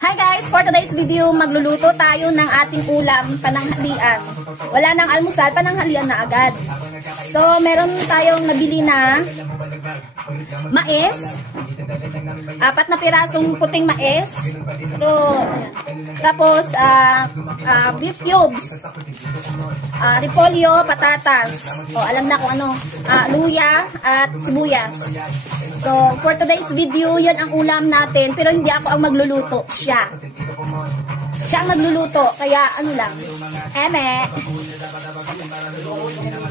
Hi guys! For today's video, magluluto tayo ng ating ulam, pananghalian. Wala nang almusal, pananghalian na agad. So, meron tayong nabili na mais. 4 na pirasong puting mais. Tapos, beef cubes. Repolyo, patatas. O, alam na kung ano. Luya at sibuyas. So, for today's video, yan ang ulam natin. Pero hindi ako ang magluluto. Siya ang magluluto. Kaya, ano lang. Eme.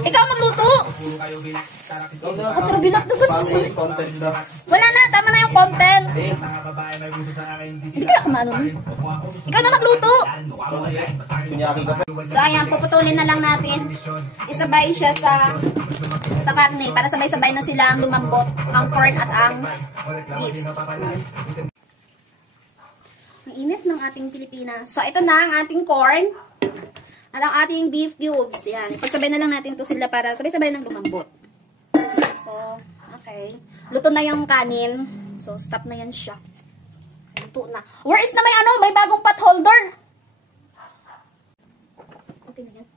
Ikaw magluto. Pero bilak na ba? Wala na. Tama na yung content. Hindi kaya kumano. Ikaw na magluto. So, ayan. Puputulin na lang natin. Isabay siya sa karne. Para sabay-sabay na sila ang lumambot. Ang corn at ang beef. Ang init ng ating Pilipinas. So, ito na ang ating corn. At ang ating beef cubes. Yan. Ipagsabay na lang natin to sila para sabay-sabay nang lumambot. So, okay. Luto na yung kanin. So, stop na yan siya. Luto na. Where is na may bagong pot holder? Okay na yan.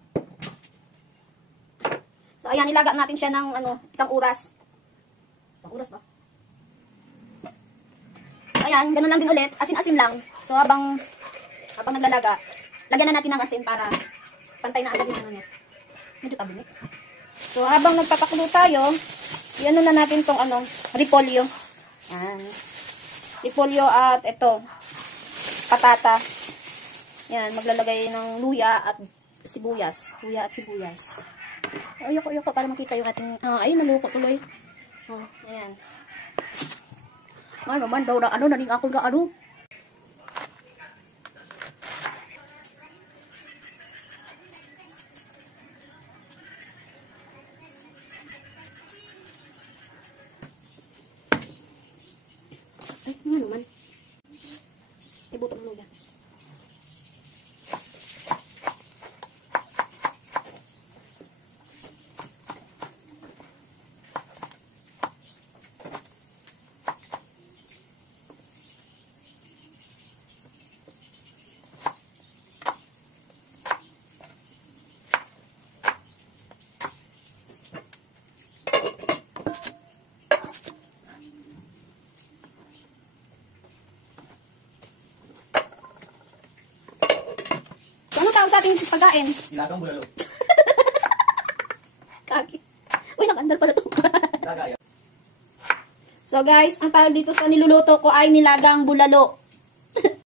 So, ayan. Ilaga natin siya ng isang oras. Isang oras ba? So, ayan. Ganun lang din ulit. Asin-asin lang. So, habang naglalaga, lagyan na natin ng asin para pantay na agad yung ano. Medyo tabi. So, habang nagpapakulo tayo, yan na natin tong repolyo. Yan. Repolyo at ito, patatas. Yan, maglalagay ng luya at sibuyas. Luya at sibuyas. Ayoko para makita yung ating, ayun, naluko tuloy. Ayan. Ano man daw na, naning ako nga Ay, nga naman. Ibuto mo na. Sa ating pagkain. Nilagang bulalo. Kaki. Uy, nakandar pala ito. So guys, ang tawag dito sa niluluto ko ay nilagang bulalo.